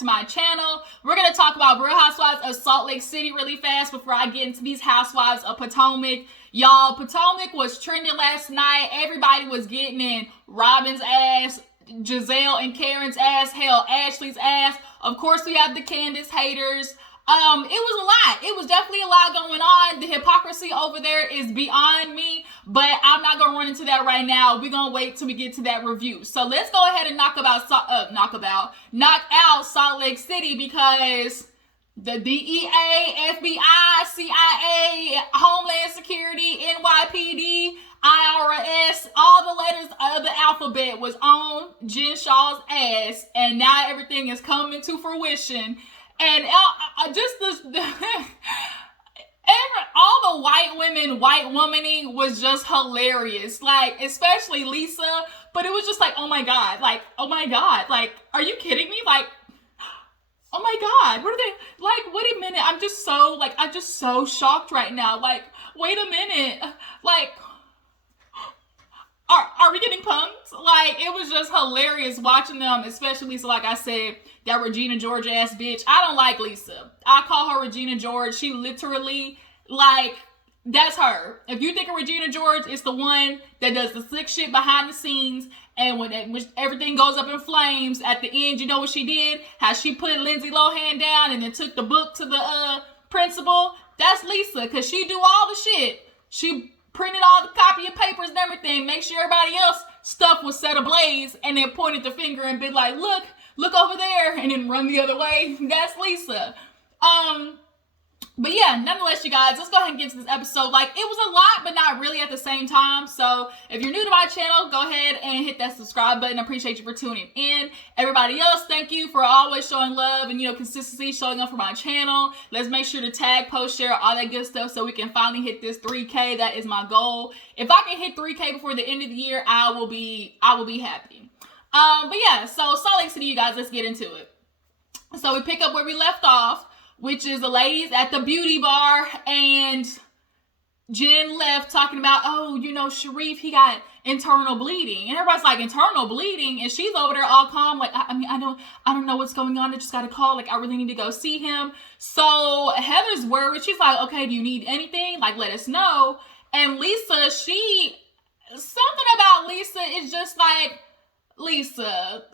to my channel. We're going to talk about Real Housewives of Salt Lake City really fast before I get into these Housewives of Potomac. Y'all, Potomac was trending last night. Everybody was getting in Robin's ass, Giselle and Karen's ass, hell, Ashley's ass. Of course, we have the Candace haters. It was a lot. It was definitely a lot going on. The hypocrisy over there is beyond me, but I'm not going to run into that right now. We're going to wait till we get to that review. So let's go ahead and knock out Salt Lake City, because the DEA, FBI, CIA, Homeland Security, NYPD, IRS, all the letters of the alphabet was on Jen Shah's ass, and now everything is coming to fruition. And all the white womaning was just hilarious. Like, especially Lisa, but it was just like, oh my God, like, are you kidding me? Like, oh my God, what are they, like, wait a minute, I'm just so shocked right now. Like, wait a minute, like, are we getting punked? Like, it was just hilarious watching them, especially Lisa. Like I said, that Regina George ass bitch. I don't like Lisa. I call her Regina George. She literally, like, that's her. If you think of Regina George, it's the one that does the slick shit behind the scenes, and when everything goes up in flames at the end, you know what she did? How she put Lindsay Lohan down and then took the book to the principal. That's Lisa, because she do all the shit. She printed all the copy of papers and everything, make sure everybody else stuff was set ablaze, and then pointed the finger and be like, look over there, and then run the other way. That's Lisa. But yeah, nonetheless, you guys, let's go ahead and get to this episode. Like, it was a lot, but not really at the same time. So if you're new to my channel, go ahead and hit that subscribe button. I appreciate you for tuning in. Everybody else, thank you for always showing love and, consistency, showing up for my channel. Let's make sure to tag, post, share, all that good stuff so we can finally hit this 3K. That is my goal. If I can hit 3K before the end of the year, I will be happy. But yeah, so Salt Lake City, you guys, let's get into it. So we pick up where we left off, which is the ladies at the beauty bar, and Jen left talking about, Sharif, he got internal bleeding. And everybody's like, internal bleeding? And she's over there all calm, like, I don't know what's going on. I just got a call. Like, I really need to go see him. So Heather's worried. She's like, okay, do you need anything? Like, let us know. And Lisa, something about Lisa is just like, Lisa,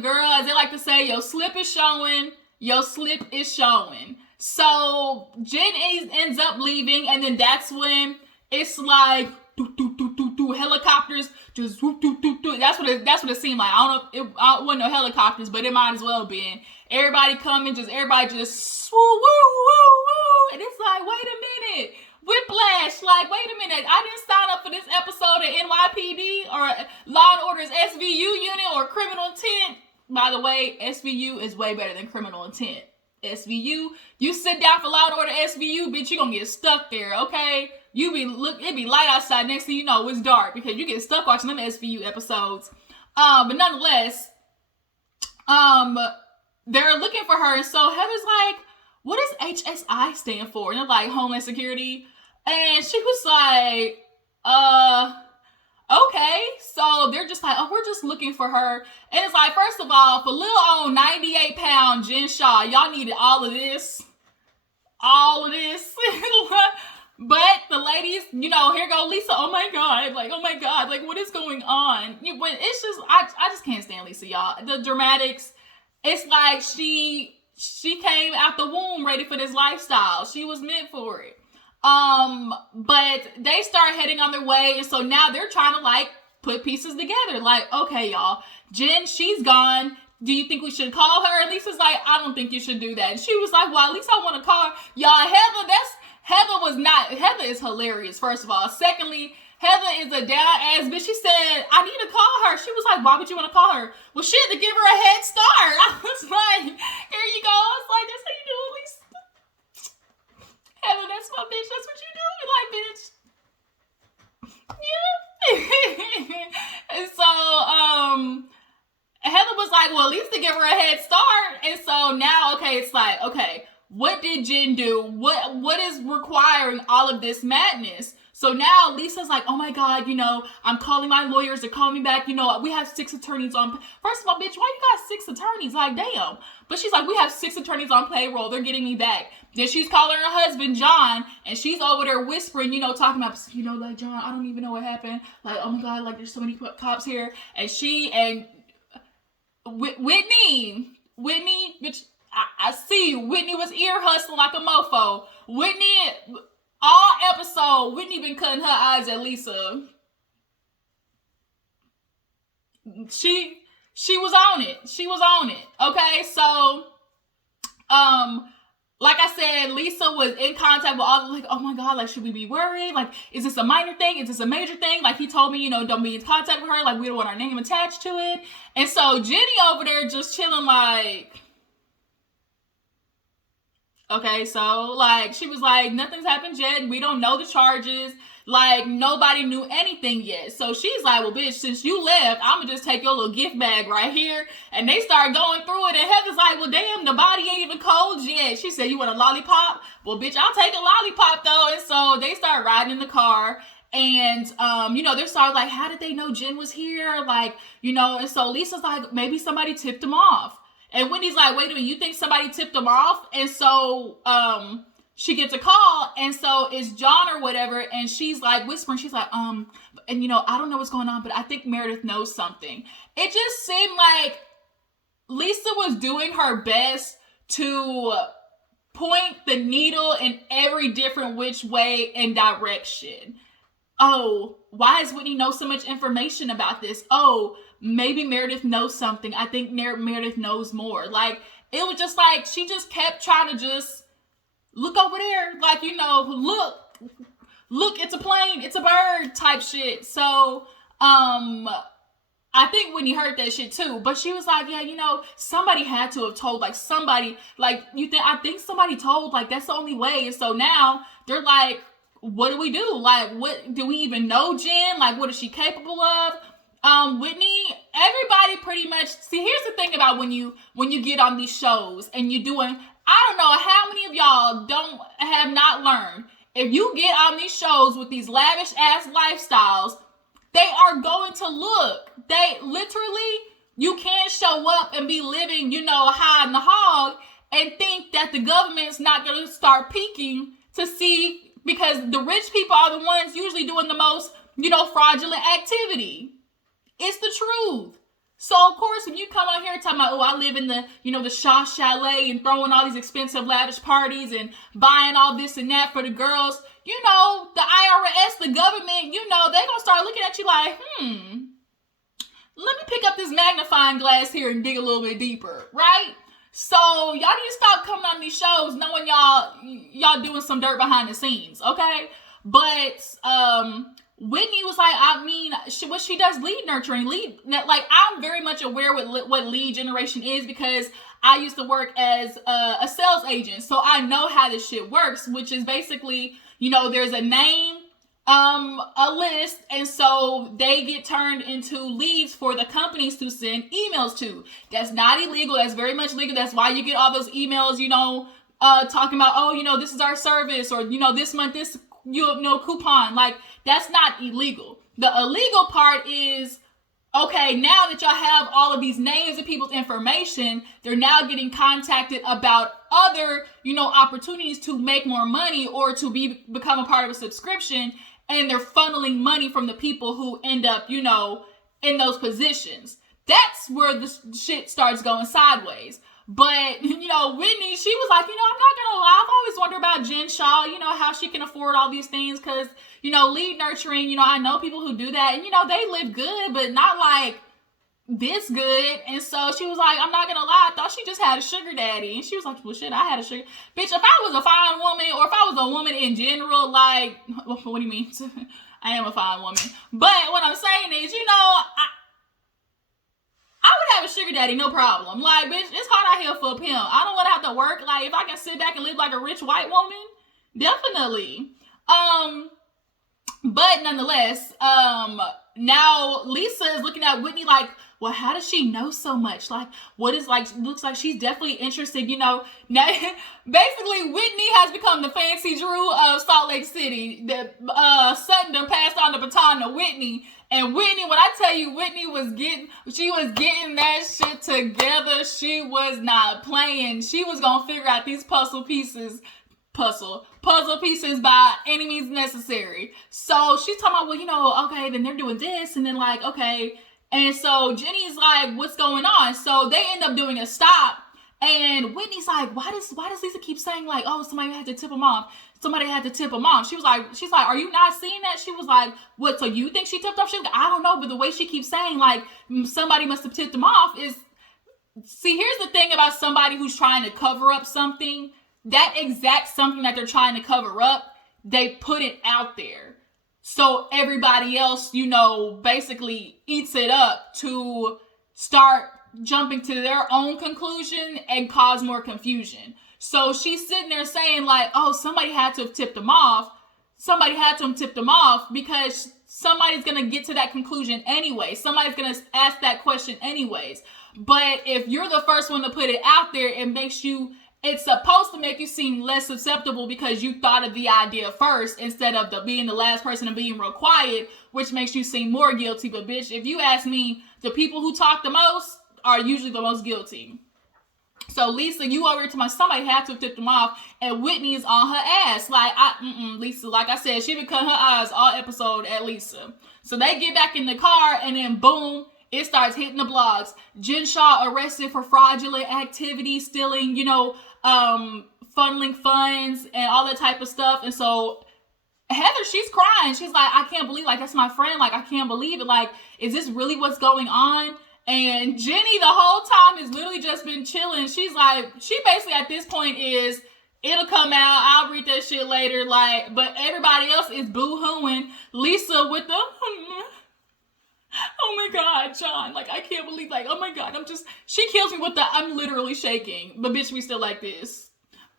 girl, as they like to say, your slip is showing. Your slip is showing. So Jen ends up leaving, and then that's when it's like helicopters just that's what it seemed like. I don't know, it wasn't no helicopters, but it might as well been. Everybody coming, everybody just woo woo woo woo, and it's like, wait a minute, whiplash. Like, wait a minute, I didn't sign up for this episode of NYPD or Law and Order's SVU unit or Criminal Intent. By the way, SVU is way better than Criminal Intent. SVU, you sit down for Law and Order SVU, bitch, you gonna get stuck there, okay? It be light outside, next thing you know, it's dark, because you get stuck watching them SVU episodes. But nonetheless, they're looking for her, and so Heather's like, what does HSI stand for? And they're like, Homeland Security. And she was like, okay. So they're just like, oh, we're just looking for her. And it's like, first of all, for little old 98-pound Jen Shah, y'all needed all of this. But the ladies, here go Lisa. Oh my God, like, what is going on? It's just, I just can't stand Lisa, y'all. The dramatics, it's like she came out the womb ready for this lifestyle. She was meant for it. But they start heading on their way, and so now they're trying to, like, put pieces together. Like, okay, y'all, Jen, she's gone. Do you think we should call her? And Lisa's like, I don't think you should do that. And she was like, well, at least I want to call her. Y'all, Heather is hilarious, first of all. Secondly, Heather is a down-ass bitch. She said, I need to call her. She was like, why would you want to call her? Well, shit, to give her a head start. I was like, here you go. I was like, that's how you do it, Lisa. Heather, that's my bitch. That's what you do. Like, bitch. Yeah. And so, Heather was like, well, at least to give her a head start. And so now, okay, it's like, okay, what did Jen do? What is requiring all of this madness? So now Lisa's like, oh my God, I'm calling my lawyers to call me back. We have 6 attorneys on. First of all, bitch, why you got 6 attorneys? Like, damn. But she's like, we have 6 attorneys on payroll. They're getting me back. Then she's calling her husband, John, and she's over there whispering, talking about, like, John, I don't even know what happened. Like, oh my God, like, there's so many cops here. And Whitney, bitch, I see you. Whitney was ear hustling like a mofo. Whitney, all episode, Whitney been cutting her eyes at Lisa. She was on it. Okay, so, like I said, Lisa was in contact with all, like, oh my God, like, should we be worried? Like, is this a minor thing? Is this a major thing? Like, he told me, don't be in contact with her. Like, we don't want our name attached to it. And so Jenny over there just chilling like, okay, so, like, she was like, nothing's happened yet. We don't know the charges. Like, nobody knew anything yet. So she's like, well, bitch, since you left, I'm going to just take your little gift bag right here. And they start going through it. And Heather's like, well, damn, the body ain't even cold yet. She said, you want a lollipop? Well, bitch, I'll take a lollipop, though. And so they start riding in the car. And, they're starting like, how did they know Jen was here? Like, and so Lisa's like, maybe somebody tipped him off. And Wendy's like, wait a minute, you think somebody tipped him off? And so, she gets a call, and so it's John or whatever, and she's like whispering, she's like, and I don't know what's going on, but I think Meredith knows something. It just seemed like Lisa was doing her best to point the needle in every different which way and direction. Oh, why does Whitney know so much information about this? Oh, maybe Meredith knows something. I think Meredith knows more. Like, it was just like, she just kept trying to just look over there, like, look, it's a plane, it's a bird type shit. So, I think Whitney heard that shit too, but she was like, yeah, somebody had to have told, like, somebody, like, I think somebody told, like, that's the only way. And so now they're like, what do we do? Like, what, do we even know Jen? Like, what is she capable of? Whitney, everybody pretty much, see, here's the thing about when you get on these shows and you're doing, I don't know how many of y'all have not learned. If you get on these shows with these lavish ass lifestyles, they are going to look. They literally, you can't show up and be living, high in the hog and think that the government's not going to start peeking to see, because the rich people are the ones usually doing the most, fraudulent activity. It's the truth. So, of course, if you come out here talking about, oh, I live in the, the Shaw Chalet and throwing all these expensive lavish parties and buying all this and that for the girls, the IRS, the government, they're going to start looking at you like, let me pick up this magnifying glass here and dig a little bit deeper, right? So, y'all need to stop coming on these shows knowing y'all doing some dirt behind the scenes, okay? But, Whitney was like, what she does, lead nurturing, like, I'm very much aware what lead generation is because I used to work as a sales agent. So I know how this shit works, which is basically, there's a name, a list, and so they get turned into leads for the companies to send emails to. That's not illegal. That's very much legal. That's why you get all those emails, talking about, oh, this is our service, or, this month, this, coupon. Like, that's not illegal. The illegal part is, okay, now that y'all have all of these names of people's information, they're now getting contacted about other, opportunities to make more money or to become a part of a subscription, and they're funneling money from the people who end up, in those positions. That's where the shit starts going sideways. But, Whitney, she was like, I'm not going to lie. I've always wondered about Jen Shaw, how she can afford all these things. Because, lead nurturing, I know people who do that. And, they live good, but not like this good. And so she was like, I'm not going to lie. I thought she just had a sugar daddy. And she was like, well, shit, I had a sugar. Bitch, if I was a fine woman, or if I was a woman in general, like, what do you mean? I am a fine woman. But what I'm saying is, I would have a sugar daddy, no problem. Like, bitch, it's hard out here for a pimp. I don't want to have to work. Like, if I can sit back and live like a rich white woman, definitely. But nonetheless, now Lisa is looking at Whitney like, well, how does she know so much? Like, what is like, looks like she's definitely interested, Now, basically, Whitney has become the fancy Drew of Salt Lake City. The Sutton done passed on the baton to Whitney. And Whitney, when I tell you, Whitney was getting that shit together. She was not playing. She was gonna figure out these puzzle pieces by any means necessary. So she's talking about, okay, then they're doing this, and then like, okay. And so Jenny's like, what's going on? So they end up doing a stop, and Whitney's like, why does Lisa keep saying like, oh, somebody had to tip him off? Somebody had to tip him off. She's like, are you not seeing that? She was like, what, so you think she tipped off? She was like, I don't know, but the way she keeps saying like, somebody must have tipped him off is, see, here's the thing about somebody who's trying to cover up something. That exact something that they're trying to cover up, they put it out there. So everybody else, basically eats it up to start jumping to their own conclusion and cause more confusion. So she's sitting there saying like, oh, somebody had to have tipped them off. Somebody had to have tipped them off because somebody's going to get to that conclusion anyway. Somebody's going to ask that question anyways. But if you're the first one to put it out there, it's supposed to make you seem less susceptible because you thought of the idea first instead of being the last person and being real quiet, which makes you seem more guilty. But bitch, if you ask me, the people who talk the most are usually the most guilty. So Lisa, you over here to somebody had to have tipped them off, and Whitney is on her ass. Like, Lisa, like I said, she been cutting her eyes all episode at Lisa. So they get back in the car, and then boom, it starts hitting the blogs. Jen Shah arrested for fraudulent activity, stealing, funneling funds and all that type of stuff. And so Heather, she's crying. She's like, I can't believe, like, that's my friend. Like, I can't believe it. Like, is this really what's going on? And Jenny the whole time has literally just been chilling. She's like, she basically at this point is, it'll come out, I'll read that shit later. Like, but everybody else is boo-hooing. Lisa with the, oh my God, John, like, I can't believe, like, oh my God, she kills me with the, I'm literally shaking. But bitch, we still like this.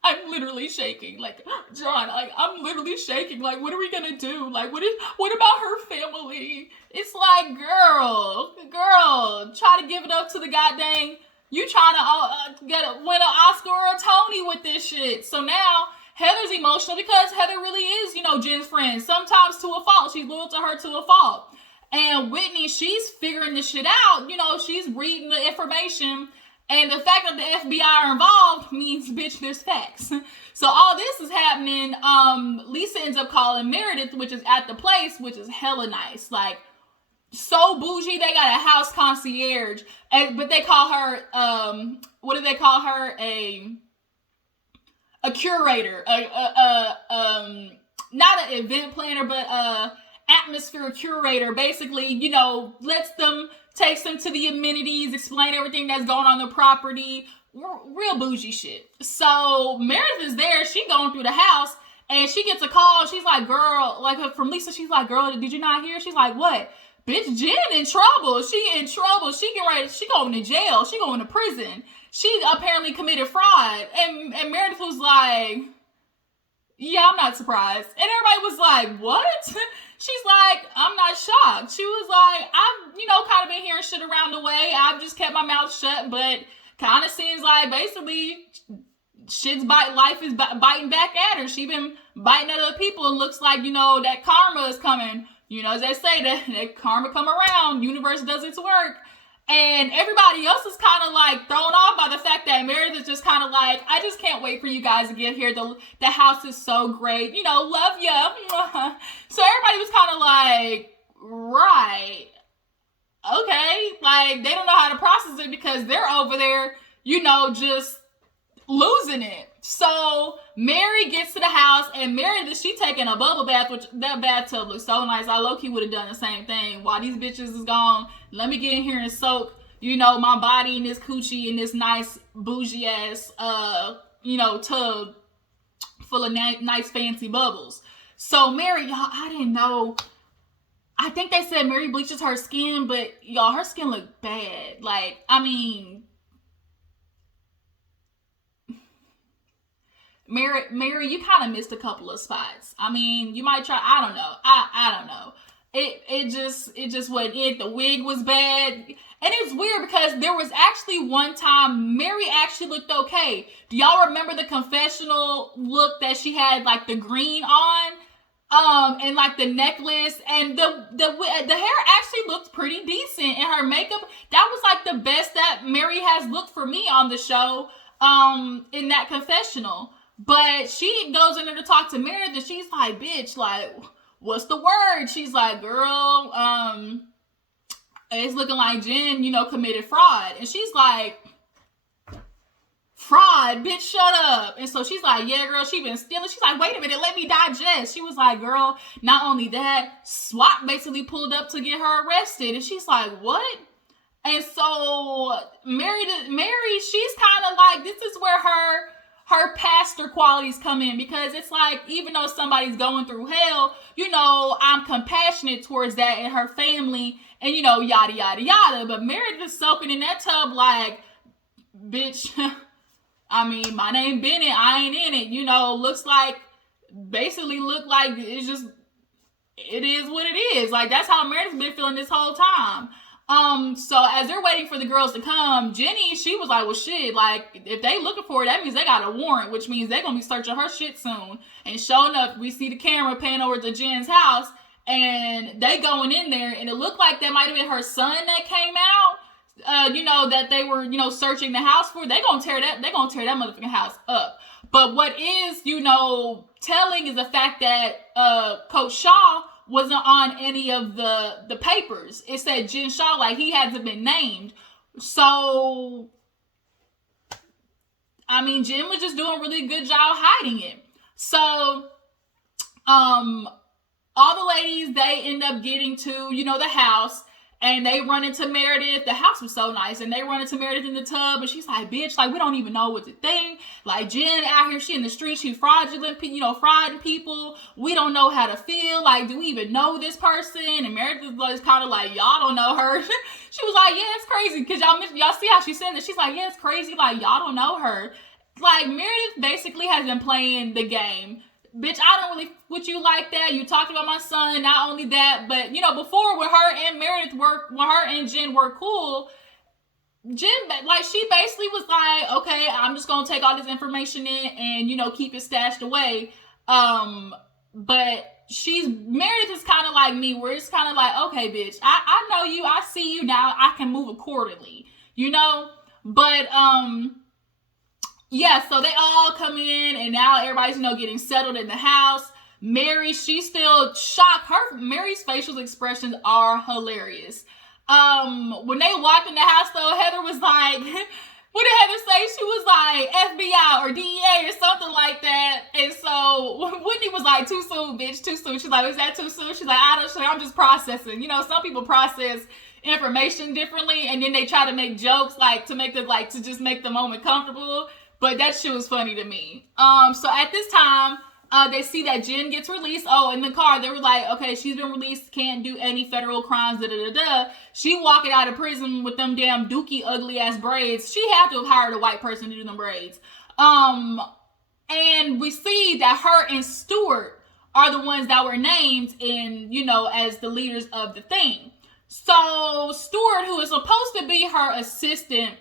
I'm literally shaking. Like, John, like, I'm literally shaking. Like, what are we gonna do? Like, what about her family? It's like, girl, try to give it up to the goddamn, you trying to win an Oscar or a Tony with this shit. So now, Heather's emotional because Heather really is, Jen's friend. Sometimes to a fault. She's loyal to her to a fault. And Whitney, she's figuring this shit out. She's reading the information. And the fact that the FBI are involved means, bitch, there's facts. So all this is happening. Lisa ends up calling Meredith, which is at the place, which is hella nice. Like, so bougie. They got a house concierge. But they call her, what do they call her? A curator. Not an event planner, but atmosphere curator. Basically, takes them to the amenities, explain everything that's going on the property. Real bougie shit. So Meredith is there. She going through the house and she gets a call. She's like, girl, like from Lisa, she's like, girl, did you not hear? She's like, what? Bitch, Jen in trouble. She in trouble. She going to jail. She going to prison. She apparently committed fraud. And Meredith was like, yeah, I'm not surprised. And everybody was like, what? She's like, I'm not shocked. She was like, I've, kind of been hearing shit around the way. I've just kept my mouth shut, but kind of seems like basically life is biting back at her. She been biting at other people. It looks like, that karma is coming. As they say, that karma come around. Universe does its work. And everybody else is kind of like thrown off by the fact that Meredith is just kind of like, I just can't wait for you guys to get here. The house is so great. Love ya. So everybody was kind of like, right. Okay. Like, they don't know how to process it because they're over there, just losing it. So Mary gets to the house and Meredith, she taking a bubble bath, which that bathtub looks so nice. I low-key would have done the same thing. While these bitches is gone, let me get in here and soak, my body in this coochie in this nice bougie ass, tub full of nice fancy bubbles. So Mary, y'all, I didn't know. I think they said Mary bleaches her skin, but y'all, her skin looked bad. Like, I mean, Mary, you kind of missed a couple of spots. I mean, you might try, I don't know. I don't know. it just wasn't it. The wig was bad. And it's weird because there was actually one time Mary actually looked okay. Do y'all remember the confessional look that she had, like the green on? And like the necklace and the hair actually looked pretty decent, and her makeup, that was like the best that Mary has looked for me on the show, in that confessional. But she goes in there to talk to Meredith, and she's like, bitch, like, what's the word? She's like, girl, it's looking like Jen, committed fraud. And she's like, fraud, bitch, shut up. And so she's like, yeah, girl, she been stealing. She's like, wait a minute, let me digest. She was like, girl, not only that, SWAT basically pulled up to get her arrested. And she's like, what? And so Mary, she's kind of like, this is where her pastor qualities come in, because it's like, even though somebody's going through hell, I'm compassionate towards that and her family and, yada, yada, yada. But Meredith is soaking in that tub like, bitch, I mean, my name Bennett, I ain't in it, basically look like it's just, it is what it is. Like, that's how Meredith's been feeling this whole time. So as they're waiting for the girls to come, Jenny, she was like, well, shit, like, if they looking for it, that means they got a warrant, which means they're gonna be searching her shit soon. And sure enough, we see the camera pan over to Jen's house, and they going in there, and it looked like that might have been her son that came out. That they were, searching the house for. They're gonna tear that motherfucking house up. But what is, telling is the fact that Coach Shaw wasn't on any of the papers. It said Jen Shaw, like, he hasn't been named. So, I mean, Jen was just doing a really good job hiding it. So, all the ladies, they end up getting to, the house. And they run into Meredith. The house was so nice. And they run into Meredith in the tub. And she's like, bitch, like, we don't even know what to think. Like, Jen out here, she in the street, she fraudulent, frauding people. We don't know how to feel. Like, do we even know this person? And Meredith was kind of like, y'all don't know her. She was like, yeah, it's crazy. Because y'all see how she said that? She's like, yeah, it's crazy. Like, y'all don't know her. Like, Meredith basically has been playing the game. Bitch, I don't really with you like that. You talked about my son, not only that, but before, when her and Jen were cool, Jen, like, she basically was like, okay, I'm just gonna take all this information in and keep it stashed away. But Meredith is kind of like me, where it's kind of like, okay, bitch, I know you, I see you now, I can move accordingly, but yeah, so they all come in, and now everybody's, getting settled in the house. Mary, she's still shocked. Mary's facial expressions are hilarious. When they walked in the house, though, Heather was like, what did Heather say? She was like, FBI or DEA or something like that. And so Whitney was like, too soon, bitch, too soon. She's like, is that too soon? She's like, I'm just processing. Some people process information differently, and then they try to make jokes, like, to just make the moment comfortable. But that shit was funny to me. So at this time, they see that Jen gets released. Oh, in the car, they were like, okay, she's been released, can't do any federal crimes, da-da-da-da. She walking out of prison with them damn dookie ugly ass braids. She had to have hired a white person to do them braids. And we see that her and Stuart are the ones that were named in, as the leaders of the thing. So Stuart, who is supposed to be her assistant,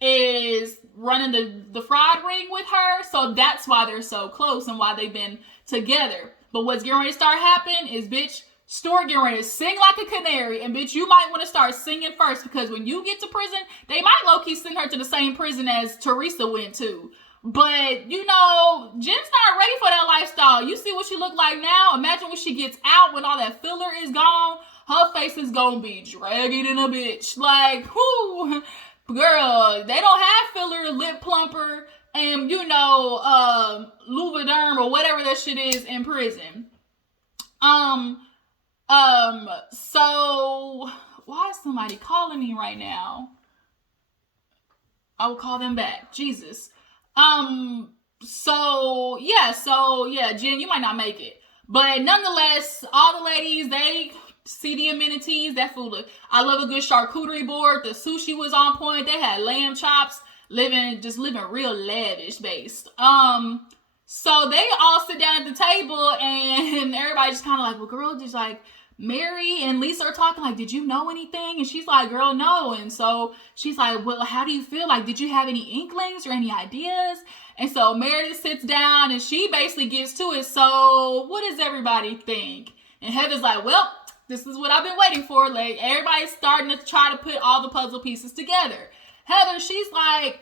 is running the fraud ring with her. So that's why they're so close and why they've been together. But what's getting ready to start happening is, bitch, Stuart getting ready to sing like a canary. And bitch, you might want to start singing first, because when you get to prison, they might low-key send her to the same prison as Teresa went to. But, Jen's not ready for that lifestyle. You see what she look like now? Imagine when she gets out, when all that filler is gone. Her face is gonna be dragging in a bitch. Like, whoo. Girl, they don't have filler, lip plumper, and Lubriderm or whatever that shit is in prison. So why is somebody calling me right now? I will call them back. Jesus. So yeah, Jen, you might not make it. But nonetheless, all the ladies, they see the amenities. That food I love a good charcuterie board. The sushi was on point. They had lamb chops. Living real lavish based. So they all sit down at the table, and everybody just kind of like, well, girl, just like, Mary and Lisa are talking like, did you know anything? And she's like, girl, no. And so she's like, well, how do you feel? Like, did you have any inklings or any ideas? And so Meredith sits down and she basically gets to it. So what does everybody think? And Heather's like, well, this is what I've been waiting for. Like, everybody's starting to try to put all the puzzle pieces together. Heather, she's like,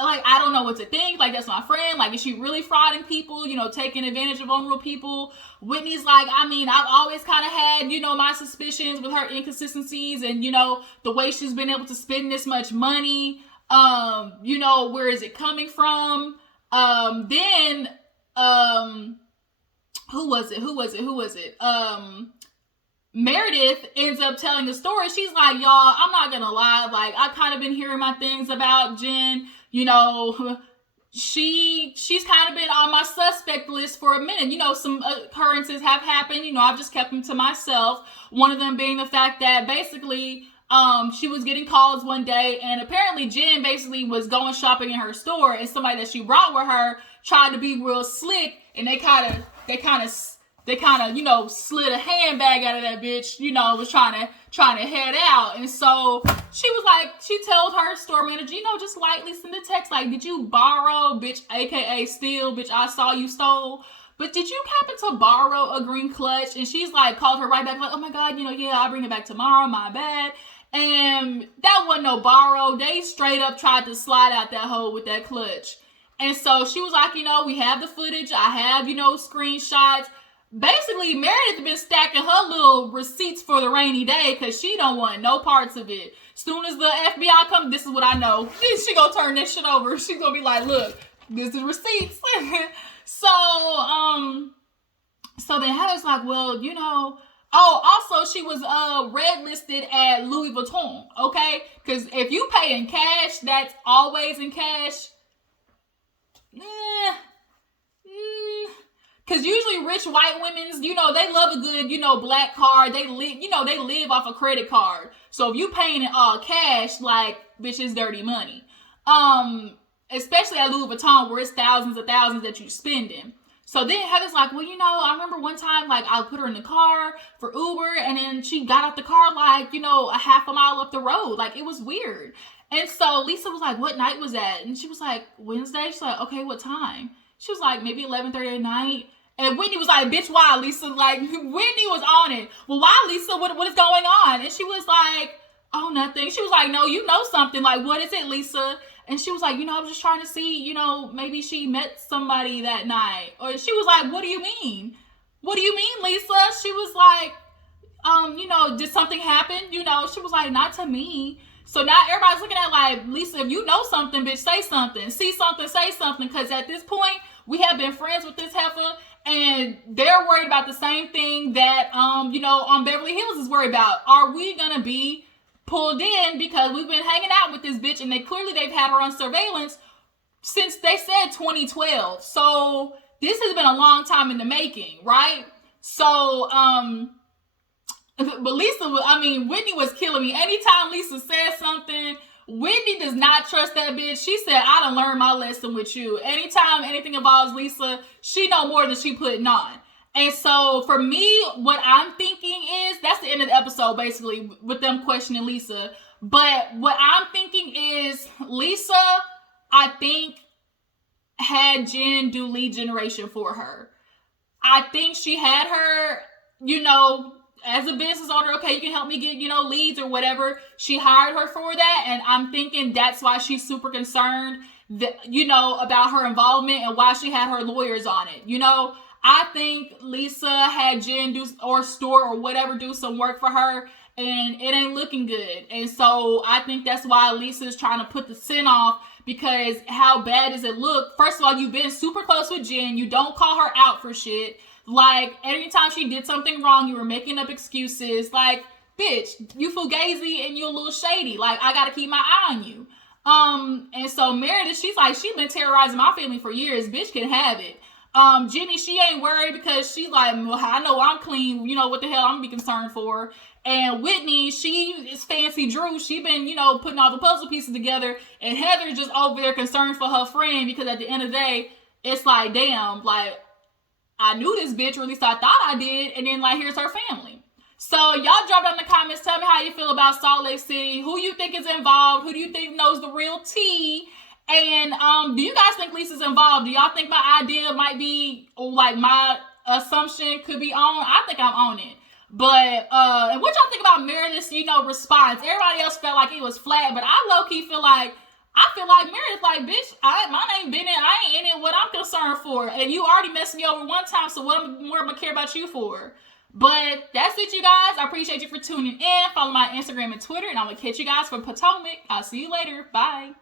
I don't know what to think. Like, that's my friend. Like, is she really frauding people, taking advantage of vulnerable people? Whitney's like, I mean, I've always kind of had, my suspicions with her inconsistencies and, the way she's been able to spend this much money. Where is it coming from? Then, who was it? Meredith ends up telling the story. She's like, y'all, I'm not gonna lie. Like, I've kind of been hearing my things about Jen. She's kind of been on my suspect list for a minute. Some occurrences have happened. I've just kept them to myself. One of them being the fact that basically, she was getting calls one day, and apparently Jen basically was going shopping in her store, and somebody that she brought with her tried to be real slick, and they kind of, slid a handbag out of that bitch, was trying to head out. And so she was like, she told her store manager, just lightly send a text like, did you borrow, bitch, aka steal, bitch, I saw you stole. But did you happen to borrow a green clutch? And she's like, called her right back like, oh my God, yeah, I'll bring it back tomorrow, my bad. And that wasn't no borrow. They straight up tried to slide out that hole with that clutch. And so she was like, we have the footage. I have, screenshots. Basically, Meredith been stacking her little receipts for the rainy day because she don't want no parts of it. Soon as the FBI comes, this is what I know. She gonna turn this shit over. She gonna be like, look, this is receipts. So then Heather's like, well, also she was red listed at Louis Vuitton, okay? Because if you pay in cash, that's always in cash. Because usually rich white women's, they love a good, black card. They live off a credit card. So if you paying in all cash, like, bitch, it's dirty money. Especially at Louis Vuitton, where it's thousands of thousands that you spending. So then Heather's like, well, I remember one time, like, I put her in the car for Uber, and then she got out the car, like, a half a mile up the road. Like, it was weird. And so Lisa was like, what night was that? And she was like, Wednesday. She's like, okay, what time? She was like, maybe 11:30 at night. And Whitney was like, bitch, why, Lisa? Like, Whitney was on it. Well, why, Lisa? What is going on? And she was like, oh, nothing. She was like, no, you know something. Like, what is it, Lisa? And she was like, I was just trying to see, maybe she met somebody that night. Or she was like, what do you mean? What do you mean, Lisa? She was like, did something happen? She was like, not to me. So now everybody's looking at like, Lisa, if you know something, bitch, say something. See something, say something. Because at this point, we have been friends with this heifer. And they're worried about the same thing that, on Beverly Hills is worried about. Are we going to be pulled in because we've been hanging out with this bitch and they've had her on surveillance since they said 2012. So this has been a long time in the making, right? So, but Whitney was killing me. Anytime Lisa said something, Whitney does not trust that bitch. She said, I done learned my lesson with you. Anytime anything involves Lisa, she know more than she putting on. And so for me, what I'm thinking is, that's the end of the episode, basically, with them questioning Lisa. But what I'm thinking is, Lisa, I think, had Jen do lead generation for her. I think she had her, as a business owner, okay, you can help me get, leads or whatever. She hired her for that. And I'm thinking that's why she's super concerned that, about her involvement and why she had her lawyers on it. I think Lisa had Jen do, or Store or whatever, do some work for her, and it ain't looking good. And so I think that's why Lisa's trying to put the scent off, because how bad does it look? First of all, you've been super close with Jen. You don't call her out for shit. Like, anytime she did something wrong, you were making up excuses. Like, bitch, you fugazi and you a little shady. Like, I gotta keep my eye on you. And so Meredith, she's like, she been terrorizing my family for years. Bitch can have it. Jenny, she ain't worried because she's like, well, I know I'm clean. What the hell I'm gonna be concerned for. And Whitney, she is fancy Drew. She been, putting all the puzzle pieces together. And Heather's just over there concerned for her friend, because at the end of the day, it's like, damn, like, I knew this bitch, or at least I thought I did. And then, like, here's her family. So y'all drop down in the comments. Tell me how you feel about Salt Lake City. Who you think is involved? Who do you think knows the real tea? And do you guys think Lisa's involved? Do y'all think my idea might be, like, my assumption could be on? I think I'm on it. But and what y'all think about Meredith's, response? Everybody else felt like it was flat, but I low-key feel like Meredith, like, bitch, mine ain't been in, I ain't in it what I'm concerned for. And you already messed me over one time, so what more am I care about you for? But that's it, you guys. I appreciate you for tuning in. Follow my Instagram and Twitter, and I'm going to catch you guys from Potomac. I'll see you later. Bye.